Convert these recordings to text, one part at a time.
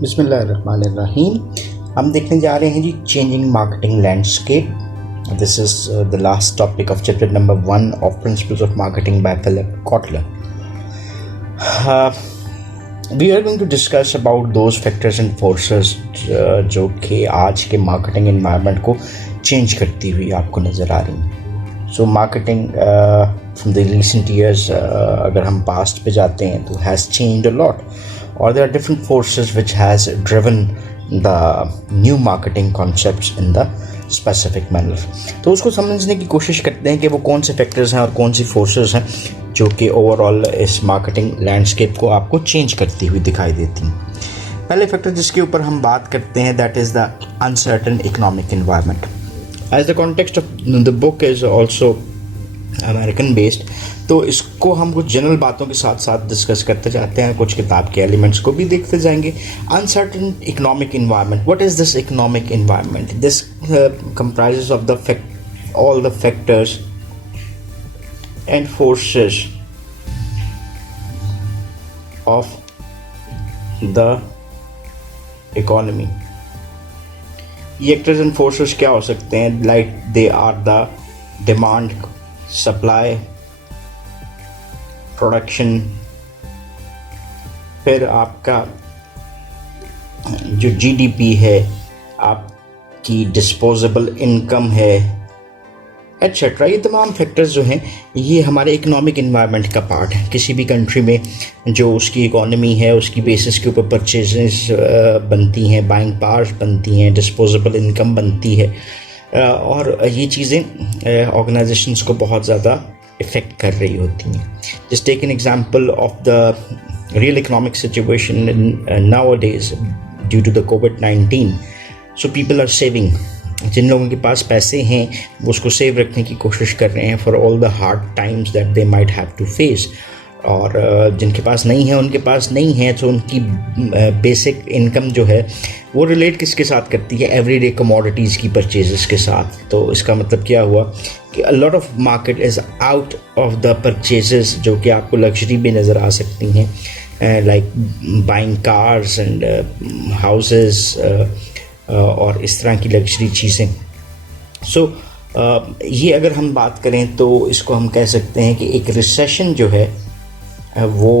बिस्मिल्लाहिर्रहमानिर्रहीम। हम देखने जा रहे हैं जी changing marketing landscape. This is the last topic of chapter number 1 of principles of marketing by Philip Kotler. We are going to discuss about those factors and forces जो कि आज के मार्केटिंग एनवायरनमेंट को चेंज करती हुई आपको नज़र आ रही हैं। So marketing from the recent years, अगर हम पास्ट पे जाते हैं तो has changed a lot, or there are different forces which has driven the new marketing concepts in the specific manner। तो उसको समझने की कोशिश करते हैं कि वो कौन से फैक्टर्स हैं और कौन सी फोर्सेस हैं जो कि ओवरऑल इस मार्केटिंग लैंडस्केप को आपको चेंज करती हुई दिखाई देती हैं। पहले फैक्टर जिसके ऊपर हम बात करते हैं that is the uncertain economic environment. As the context of the book is also American based, तो इसको हम कुछ जनरल बातों के साथ साथ डिस्कस करते जाते हैं, कुछ किताब के एलिमेंट्स को भी देखते जाएंगे। Uncertain economic environment, what is this economic environment? This comprises of the all the factors and forces of the economy. ये फैक्टर्स एंड फोर्सेस क्या हो सकते हैं? Like they are the demand, supply, production, फिर आपका जो जीडीपी है, आपकी डिस्पोजेबल इनकम है, एट्सेट्रा। ये तमाम फैक्टर्स जो हैं ये हमारे इकोनॉमिक इन्वायरमेंट का पार्ट है। किसी भी कंट्री में जो उसकी इकोनॉमी है उसकी बेसिस के ऊपर परचेजेस बनती हैं, बाइंग पावर्स बनती हैं, डिस्पोजेबल इनकम बनती है, और ये चीज़ें ऑर्गेनाइजेशंस को बहुत ज़्यादा इफ़ेक्ट कर रही होती हैं। Just take an example of the real economic situation nowadays due to the कोविड-19। So people are saving. जिन लोगों के पास पैसे हैं वो उसको सेव रखने की कोशिश कर रहे हैं for all the hard times that they might have to face, और जिनके पास नहीं है उनके पास नहीं है, तो उनकी बेसिक इनकम जो है वो रिलेट किसके साथ करती है? एवरीडे कमोडिटीज़ की परचेजेस के साथ। तो इसका मतलब क्या हुआ कि a lot of market is out of the purchases जो कि आपको लग्जरी भी नज़र आ सकती हैं, like buying cars and houses और इस तरह की लग्जरी चीज़ें। सो ये अगर हम बात करें तो इसको हम कह सकते हैं कि एक रिसेशन जो है वो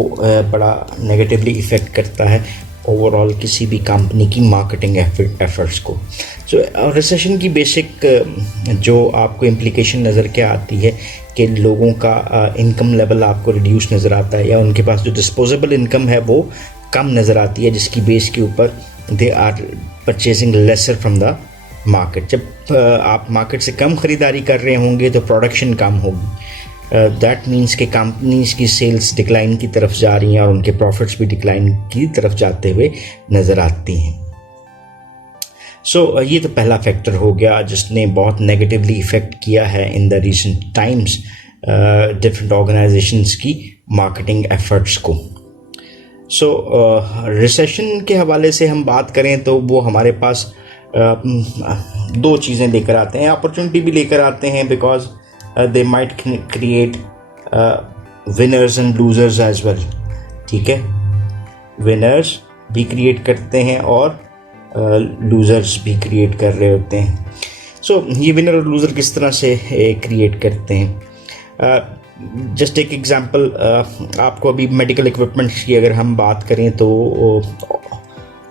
बड़ा नेगेटिवली इफ़ेक्ट करता है ओवरऑल किसी भी कंपनी की मार्केटिंग एफर्ट्स को। सो रिसेशन की बेसिक जो आपको इम्प्लीकेशन नज़र क्या आती है कि लोगों का इनकम लेवल आपको रिड्यूस नज़र आता है, या उनके पास जो डिस्पोजेबल इनकम है वो कम नज़र आती है, जिसकी बेस के ऊपर they are purchasing lesser from the market. जब आप मार्केट से कम ख़रीदारी कर रहे होंगे तो प्रोडक्शन कम होगी। दैट मीन्स कि कंपनीज की सेल्स डिक्लाइन की तरफ जा रही हैं और उनके प्रॉफिट्स भी डिक्लाइन की तरफ जाते हुए नज़र आती हैं। सो ये तो पहला फैक्टर हो गया जिसने बहुत नेगेटिवली इफ़ेक्ट किया है in the recent times different organisations की मार्केटिंग एफर्ट्स को। सो रिसेशन के हवाले से हम बात करें तो वो हमारे पास दो चीज़ें लेकर आते हैं, अपॉर्चुनिटी भी लेकर आते हैं, because they might create winners and losers as well। ठीक है, winners भी create करते हैं और losers भी create कर रहे होते हैं। so ये winner और loser किस तरह से create करते हैं? जस्ट एक एग्जांपल, आपको अभी मेडिकल इक्विपमेंट की अगर हम बात करें तो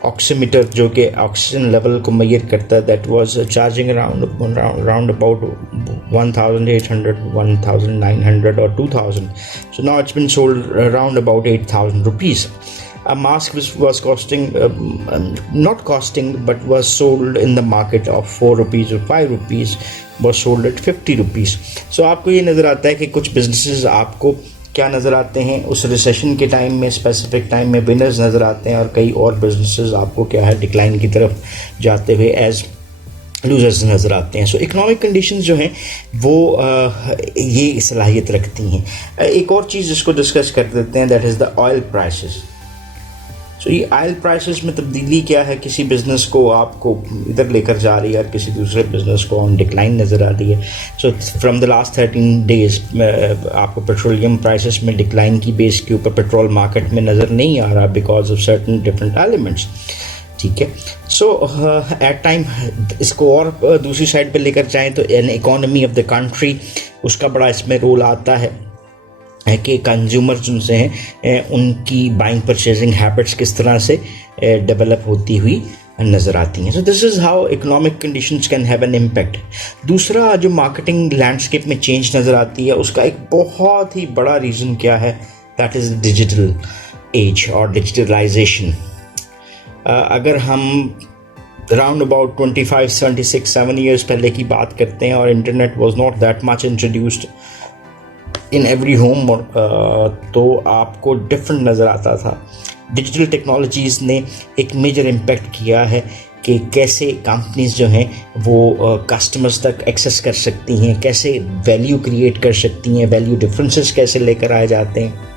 ऑक्सीमीटर जो कि ऑक्सीजन लेवल को मेजर करता है, that was charging around about 1800, 1900 और 2000। So now it's been sold around about 8000 rupees। A mask was costing not costing but was sold in the market of 4 rupees or 5 rupees was sold at 50 rupees। So आपको ये नज़र आता है कि कुछ businesses आपको क्या नज़र आते हैं उस रिसेशन के टाइम में, स्पेसिफिक टाइम में विनर्स नज़र आते हैं, और कई और बिजनेसेस आपको क्या है डिक्लाइन की तरफ जाते हुए एज लूजर्स नज़र आते हैं। सो इकोनॉमिक कंडीशंस जो हैं वो ये सलाहियत रखती हैं। एक और चीज़ जिसको डिस्कस कर देते हैं that is the oil prices. So ये ऑयल प्राइसेस में तब्दीली क्या है? किसी बिज़नेस को आपको इधर लेकर जा रही है और किसी दूसरे बिज़नेस को ऑन डिक्लाइन नज़र आ रही है। So from the last 13 days आपको पेट्रोलियम प्राइसेस में डिक्लाइन की बेस के ऊपर पेट्रोल मार्केट में नज़र नहीं आ रहा because of certain different elements. ठीक है। सो एट टाइम इसको और दूसरी साइड पे लेकर जाएं तो an economy of the country, उसका बड़ा इसमें रोल आता है कि कंज्यूमर्स उनसे हैं उनकी बाइंग परचेजिंग हैबिट्स किस तरह से डेवलप होती हुई नज़र आती हैं। सो this is how economic conditions can have an impact. दूसरा जो मार्केटिंग लैंडस्केप में चेंज नज़र आती है उसका एक बहुत ही बड़ा रीज़न क्या है, दैट इज़ डिजिटल एज और डिजिटलाइजेशन। अगर हम अराउंड अबाउट 25, 76, 7 ईयर्स पहले की बात करते हैं और internet was not that much introduced in every home, तो आपको डिफरेंट नज़र आता था। डिजिटल टेक्नोलॉजीज़ ने एक मेजर इम्पैक्ट किया है कि कैसे कंपनीज जो हैं वो कस्टमर्स तक एक्सेस कर सकती हैं, कैसे वैल्यू क्रिएट कर सकती हैं, वैल्यू डिफरेंसेस कैसे लेकर आए जाते हैं।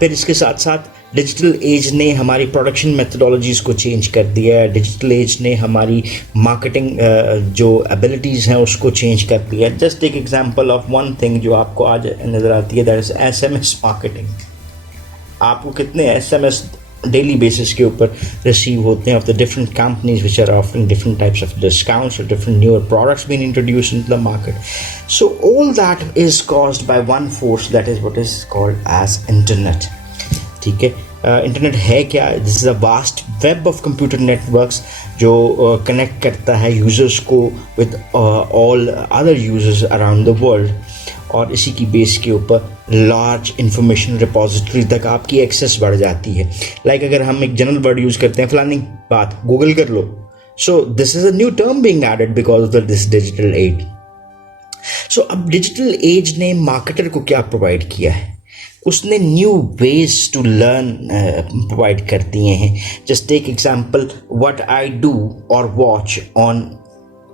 फिर इसके साथ साथ डिजिटल एज ने हमारी प्रोडक्शन मेथडोलॉजीज़ को चेंज कर दिया है। डिजिटल एज ने हमारी मार्केटिंग जो एबिलिटीज़ हैं उसको चेंज कर दिया है। जस्ट एक एग्जांपल ऑफ वन थिंग जो आपको आज नज़र आती है, दैट इज़ SMS मार्केटिंग। आपको कितने SMS डेली बेसिस के ऊपर रिसीव होते हैं of the different companies which are offering different types of discounts और different newer products being introduced in the market. So all that is caused by one force, that is what is called as internet. ठीक है, internet है क्या? This is a vast web of computer networks जो connect करता है users को with all other users around the world, और इसी की बेस के ऊपर लार्ज इंफॉर्मेशन रिपोजिटरी तक आपकी एक्सेस बढ़ जाती है। लाइक अगर हम एक जनरल वर्ड यूज़ करते हैं, फलानी बात गूगल कर लो, so this is a new term being added because of this digital age. So अब डिजिटल एज ने मार्केटर को क्या प्रोवाइड किया है? उसने new ways to learn provide कर दिए हैं। Just take example, what I do और वॉच ऑन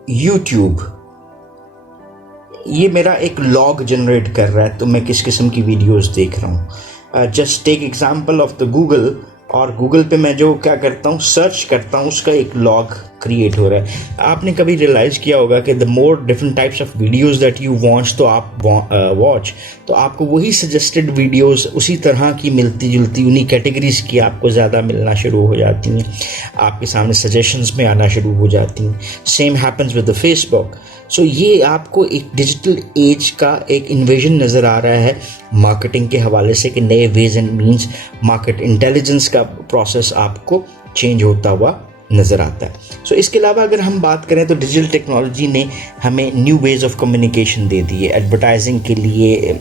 यूट्यूब, ये मेरा एक लॉग जनरेट कर रहा है, तो मैं किस किस्म की वीडियोस देख रहा हूँ। Just take example of the Google, और गूगल पे मैं जो क्या करता हूँ, सर्च करता हूँ, उसका एक लॉग क्रिएट हो रहा है। आपने कभी रियलाइज़ किया होगा कि the more different types of videos that you watch, तो आप वॉच तो आपको वही सजेस्टेड वीडियोस उसी तरह की मिलती जुलती उन्हीं कैटेगरीज की आपको ज़्यादा मिलना शुरू हो जाती हैं, आपके सामने सजेशंस में आना शुरू हो जाती हैं। Same happens with the Facebook. So ये आपको एक डिजिटल एज का एक इन्वेजन नज़र आ रहा है मार्केटिंग के हवाले से, कि नए ways and means market intelligence का प्रोसेस आपको चेंज होता हुआ नज़र आता है। सो इसके अलावा अगर हम बात करें तो डिजिटल टेक्नोलॉजी ने हमें न्यू वेज ऑफ कम्युनिकेशन दे दिए। एडवर्टाइजिंग के लिए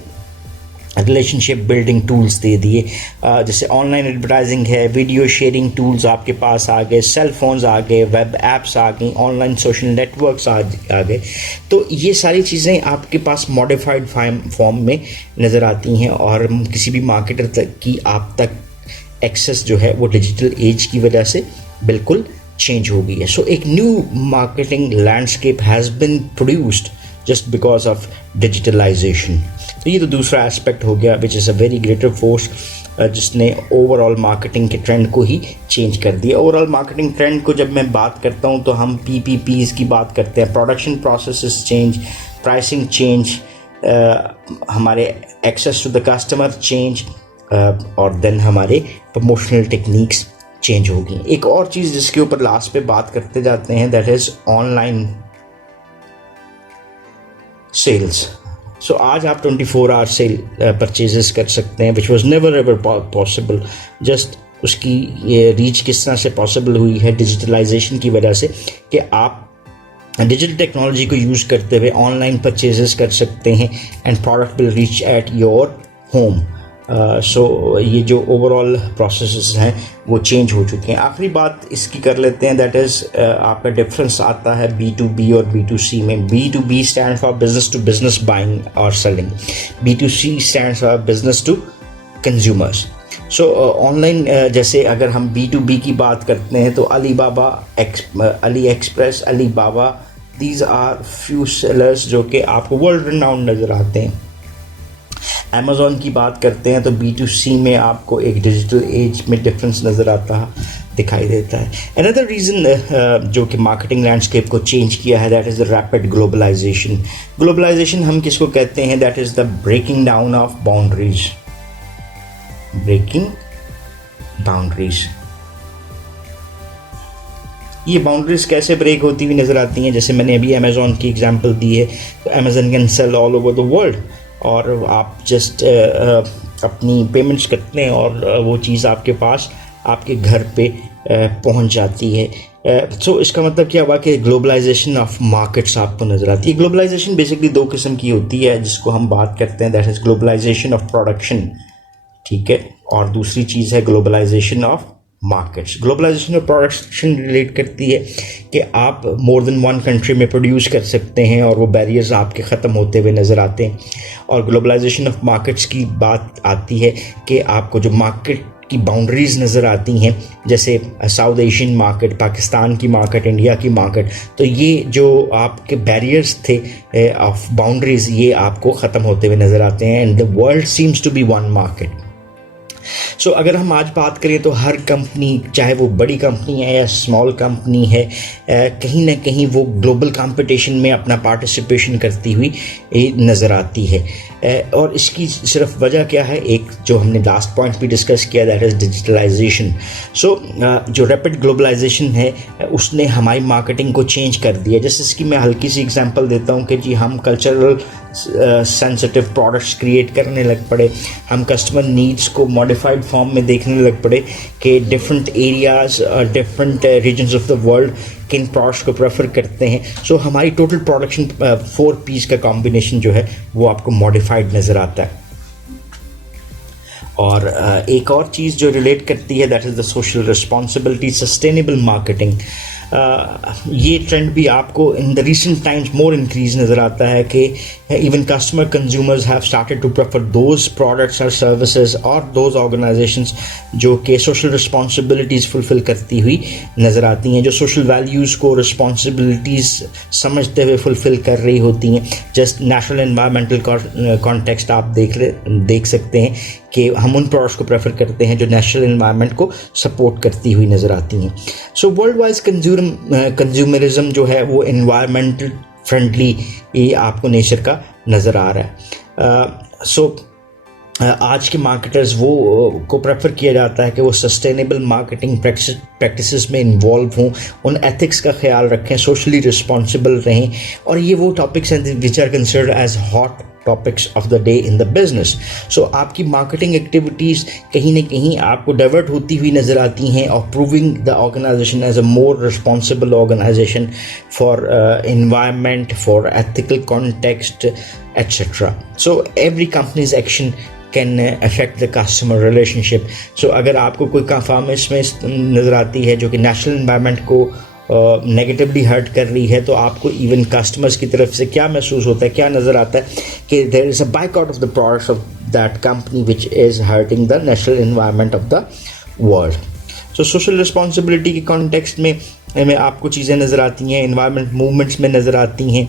रिलेशनशिप बिल्डिंग टूल्स दे दिए, जैसे ऑनलाइन एडवर्टाइजिंग है, वीडियो शेयरिंग टूल्स आपके पास आ गए, सेल फोन्स आ गए, वेब एप्स आ गई, ऑनलाइन सोशल नेटवर्क्स आ गए। तो ये सारी चीज़ें आपके पास मॉडिफाइड फॉर्म में नज़र आती हैं, और किसी भी मार्केटर तक की आप तक एक्सेस जो है वो डिजिटल एज की वजह से बिल्कुल चेंज हो गई है। सो एक new marketing landscape has been produced just because of digitalization. तो ये तो दूसरा एस्पेक्ट हो गया, which is a very greater force, जिसने ओवरऑल मार्केटिंग के ट्रेंड को ही चेंज कर दिया। ओवरऑल मार्केटिंग ट्रेंड को जब मैं बात करता हूँ तो हम PPPs की बात करते हैं, production processes change, pricing change, हमारे access to the customer change, और देन हमारे प्रमोशनल टेक्निक्स चेंज होगी। एक और चीज़ जिसके ऊपर लास्ट पे बात करते जाते हैं, दैट इज़ ऑनलाइन सेल्स। सो आज आप 24 आवर सेल परचेजेस कर सकते हैं, which was never ever possible. Just उसकी ये रीच किस तरह से पॉसिबल हुई है डिजिटलाइजेशन की वजह से, कि आप डिजिटल टेक्नोलॉजी को यूज़ करते हुए ऑनलाइन परचेजेस कर सकते हैं and product will reach at your home. So ये जो ओवरऑल प्रोसेसेस हैं वो चेंज हो चुके हैं। आखिरी बात इसकी कर लेते हैं, दैट इज़ आपका डिफरेंस आता है B2B और B2C में। B2B stand for business to business buying और selling, B2C stand for business to consumers. So online जैसे अगर हम B2B की बात करते हैं तो Alibaba, AliExpress, Alibaba, these are few sellers जो कि आपको वर्ल्ड रिनाउंड नज़र आते हैं। अमेज़ॉन की बात करते हैं तो B2C में आपको एक डिजिटल एज में डिफरेंस नज़र आता है, दिखाई देता है। अनदर रीज़न जो कि मार्केटिंग लैंडस्केप को चेंज किया है, that is the rapid globalization. Globalization हम किसको कहते हैं? That is the breaking down of boundaries, breaking boundaries. ये बाउंड्रीज कैसे ब्रेक होती हुई नज़र आती हैं, जैसे मैंने अभी अमेज़ॉन की एग्जांपल दी है, तो Amazon can sell all over the world, और आप जस्ट अपनी पेमेंट्स करते हैं और वो चीज़ आपके पास आपके घर पे पहुंच जाती है। सो इसका मतलब क्या हुआ कि ग्लोबलाइजेशन ऑफ मार्केट्स आपको नज़र आती है। ग्लोबलाइजेशन बेसिकली दो किस्म की होती है जिसको हम बात करते हैं, that is globalization of production, ठीक है, और दूसरी चीज़ है globalization of markets. Globalization of production relate करती है कि आप मोर देन वन कंट्री में प्रोड्यूस कर सकते हैं और वो बैरियर्स आपके ख़त्म होते हुए नज़र आते हैं। और ग्लोबलाइजेशन ऑफ मार्केट्स की बात आती है कि आपको जो मार्केट की बाउंड्रीज़ नज़र आती हैं, जैसे साउथ एशियन मार्केट, पाकिस्तान की मार्केट, इंडिया की मार्केट, तो ये जो आपके बैरियर्स थे ऑफ बाउंड्रीज़, ये आपको ख़त्म होते हुए नज़र आते हैं, and the world seems to be one market. So अगर हम आज बात करें तो हर कंपनी, चाहे वो बड़ी कंपनी है या स्मॉल कंपनी है, कहीं ना कहीं वो ग्लोबल कंपटीशन में अपना पार्टिसिपेशन करती हुई नज़र आती है। और इसकी सिर्फ वजह क्या है, एक जो हमने लास्ट पॉइंट भी डिस्कस किया, दैट इज़ डिजिटलाइजेशन। सो जो रैपिड ग्लोबलाइजेशन है उसने हमारी मार्केटिंग को चेंज कर दिया। जैसे इसकी मैं हल्की सी एग्जांपल देता हूँ कि जी हम कल्चरल सेंसिटिव प्रोडक्ट्स क्रिएट करने लग पड़े, हम कस्टमर नीड्स को मॉडिफाइड फॉर्म में देखने लग पड़े कि डिफरेंट एरियाज़ और different regions of the world किन प्रोडक्ट्स को प्रेफर करते हैं। सो हमारी टोटल प्रोडक्शन 4 पीस का कॉम्बिनेशन जो है वो आपको मॉडिफाइड नज़र आता है। और एक और चीज़ जो रिलेट करती है, that is the social responsibility, sustainable marketing. ये ट्रेंड भी आपको in the recent times more increase नज़र आता है कि even customer consumers have started to prefer those products और सर्विसेज और दोज ऑर्गेनाइजेशंस जो कि सोशल रिस्पॉन्सिबिलिटीज़ फुलफ़िल करती हुई नज़र आती हैं, जो सोशल वैल्यूज़ को रिस्पॉन्सिबिलिटीज़ समझते हुए फुलफ़िल कर रही होती हैं। जस्ट नेशनल एनवायरमेंटल कॉन्टेक्स्ट आप देख सकते हैं कि हम उन प्रोडक्ट्स को प्रेफर करते हैं जो नेशनल एनवायरनमेंट को सपोर्ट करती हुई नज़र आती हैं। सो वर्ल्ड वाइज कंज्यूमरिज्म जो है वो एनवायरमेंटल फ्रेंडली ये आपको नेचर का नज़र आ रहा है। आज के मार्केटर्स वो को प्रेफर किया जाता है कि वो सस्टेनेबल मार्केटिंग प्रैक्टिसेस में इन्वॉल्व हों, उन एथिक्स का ख्याल रखें, सोशली रिस्पॉन्सिबल रहें, और ये वो टॉपिक्स हैं which are considered as hot topics of the day in the business. So आपकी मार्केटिंग एक्टिविटीज़ कहीं ना कहीं आपको डाइवर्ट होती हुई नज़र आती हैं और proving the organisation as a more responsible organisation for environment, for ethical context etcetera. So every company's action can affect the customer relationship. So अगर आपको कोई परफॉर्मेंस में नज़र आती है जो कि नेशनल एनवायरनमेंट को नेगेटिवली हर्ट कर रही है, तो आपको इवन कस्टमर्स की तरफ से क्या महसूस होता है, क्या नज़र आता है कि there is a boycott of the products of that company which is hurting the national environment of the world. So social responsibility के कॉन्टेक्स्ट में आपको चीज़ें नज़र आती हैं, एनवायरनमेंट मूवमेंट्स में नज़र आती हैं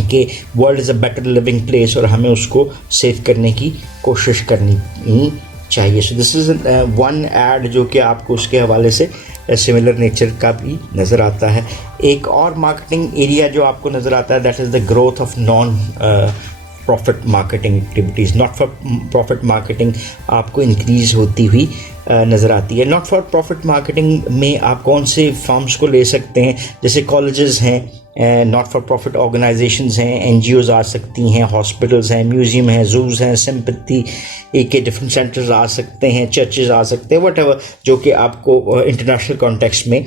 कि world is a better living place और हमें उसको सेव करने की कोशिश करनी चाहिए। So this is one aid जो कि आपको उसके हवाले से सिमिलर नेचर का भी नज़र आता है। एक और मार्केटिंग एरिया जो आपको नज़र आता है, that is the growth of non profit marketing activities. Not for profit marketing आपको इंक्रीज़ होती हुई नज़र आती है। नॉट फॉर प्रॉफिट मार्केटिंग में आप कौन से फर्म्स को ले सकते हैं, जैसे कॉलेजेस हैं, नॉट फॉर प्रॉफिट ऑर्गेनाइजेशंस हैं, एनजीओज आ सकती हैं, हॉस्पिटल्स हैं, म्यूज़ियम हैं, जूज़ हैं, सिंपैथी के डिफरेंट सेंटर्स आ सकते हैं, चर्चेज आ सकते हैं, वट जो कि आपको इंटरनेशनल कॉन्टेक्स्ट में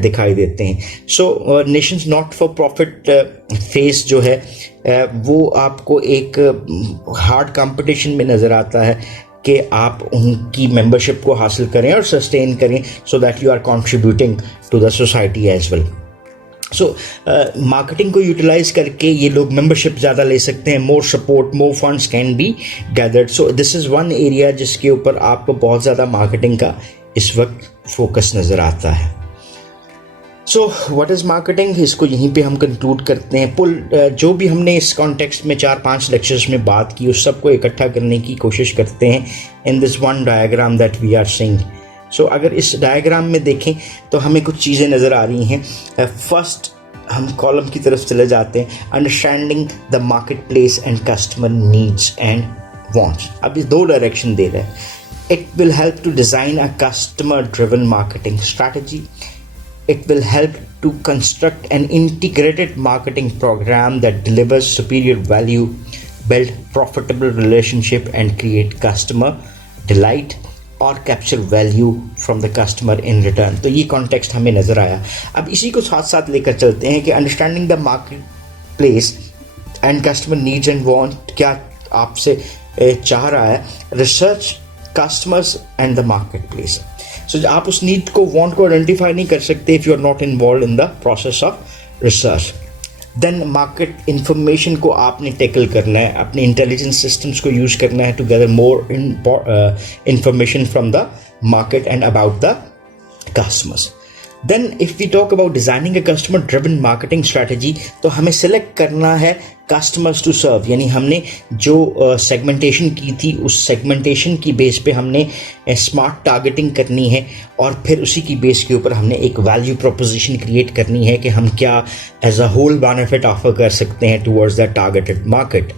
दिखाई देते हैं। So nations not for profit face जो है वो आपको एक हार्ड कंपटीशन में नज़र आता है कि आप उनकी मेंबरशिप को हासिल करें और सस्टेन करें, so that you are contributing to the society as well. So marketing को यूटिलाइज करके ये लोग मेंबरशिप ज़्यादा ले सकते हैं, more support, more funds can be gathered. So this is one area जिसके ऊपर आपको बहुत ज़्यादा मार्केटिंग का इस वक्त फोकस नज़र आता है। सो व्हाट इज़ मार्केटिंग, इसको यहीं पे हम कंक्लूड करते हैं। जो भी हमने इस कॉन्टेक्स्ट में 4-5 लेक्चर्स में बात की उस सबको इकट्ठा करने की कोशिश करते हैं in this one diagram that we are seeing. So अगर इस डायग्राम में देखें तो हमें कुछ चीज़ें नज़र आ रही हैं। फर्स्ट हम कॉलम की तरफ चले जाते हैं, understanding the market place and customer needs and wants. अब ये 2 डायरेक्शन दे रहे हैं। It will help to design a customer driven marketing strategy It will help to construct an integrated marketing program that delivers superior value, build profitable relationship and create customer delight और capture value from the customer in return. तो ये context हमें नज़र आया। अब इसी को साथ साथ लेकर चलते हैं कि understanding the market place and customer needs and want क्या आपसे चाह रहा है। Research customers and the market place. So आप उस नीड को वांट को आइडेंटिफाई नहीं कर सकते if you are not involve in the process of research. Then market information को आपने टैकल करना है, अपने इंटेलिजेंस सिस्टम्स को यूज़ करना है to gather more information from the market and about the customers. Then if we talk about designing a customer driven marketing strategy, तो हमें सिलेक्ट करना है कस्टमर्स टू सर्व, यानी हमने जो सेगमेंटेशन की थी उस सेगमेंटेशन की बेस पे हमने स्मार्ट टारगेटिंग करनी है और फिर उसी की बेस के ऊपर हमने एक वैल्यू प्रोपोजिशन क्रिएट करनी है कि हम क्या as a whole benefit offer कर सकते हैं towards the targeted market.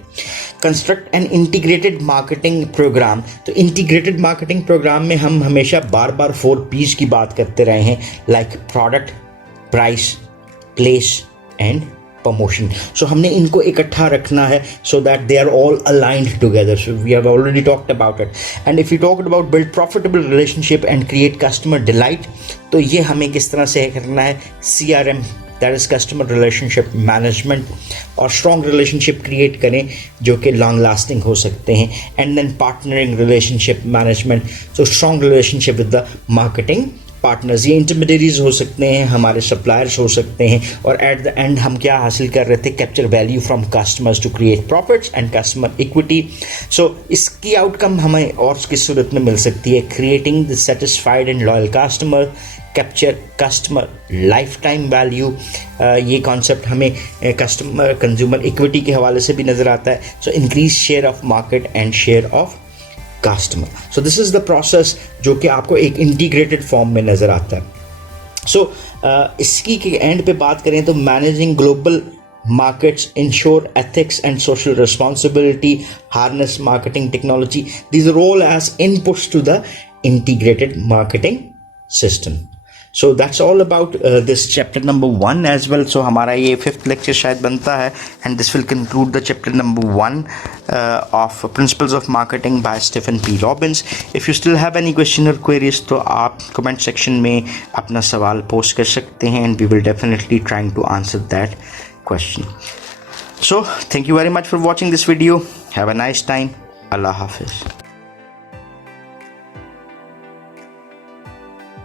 Construct an integrated marketing program. तो इंटीग्रेटेड मार्केटिंग प्रोग्राम में हम हमेशा बार बार 4 P's की बात करते रहे हैं, like product, price, place and promotion. So हमने इनको इकट्ठा रखना है so that they are all aligned together. So we have already talked about it. And if you talked about build profitable relationship and create customer delight, तो ये हमें किस तरह से करना है। CRM, that is customer relationship management, और strong relationship create करें जो कि लॉन्ग लास्टिंग हो सकते हैं। And then partnering relationship management, so strong relationship with the marketing partners. ये इंटरमीडियरीज हो सकते हैं, हमारे सप्लायर्स हो सकते हैं, और एट द एंड हम क्या हासिल कर रहे थे, capture value from customers to create profits and customer equity. So इसकी आउटकम हमें और किस सूरत में मिल सकती है, creating the satisfied and loyal customer, capture customer life time value. ये कॉन्सेप्ट हमें कस्टमर कंज्यूमर इक्विटी के हवाले से भी नज़र आता है। So increase share of market and share of customer. So this is the process जो कि आपको एक इंटीग्रेटेड फॉर्म में नज़र आता है। सो इसकी के एंड पे बात करें तो managing global markets, ensure ethics and social responsibility, harness marketing technology. These are all as inputs to the integrated marketing system. So that's all about this chapter number 1 as well. So हमारा ये 5th lecture शायद बनता है, and this will conclude the chapter number 1 of Principles of Marketing by Stephen P. Robbins. If you still have any question or queries, तो आप comment section में अपना सवाल post कर सकते हैं, and we will definitely trying to answer that question. So thank you very much for watching this video. Have a nice time. Allah Hafiz.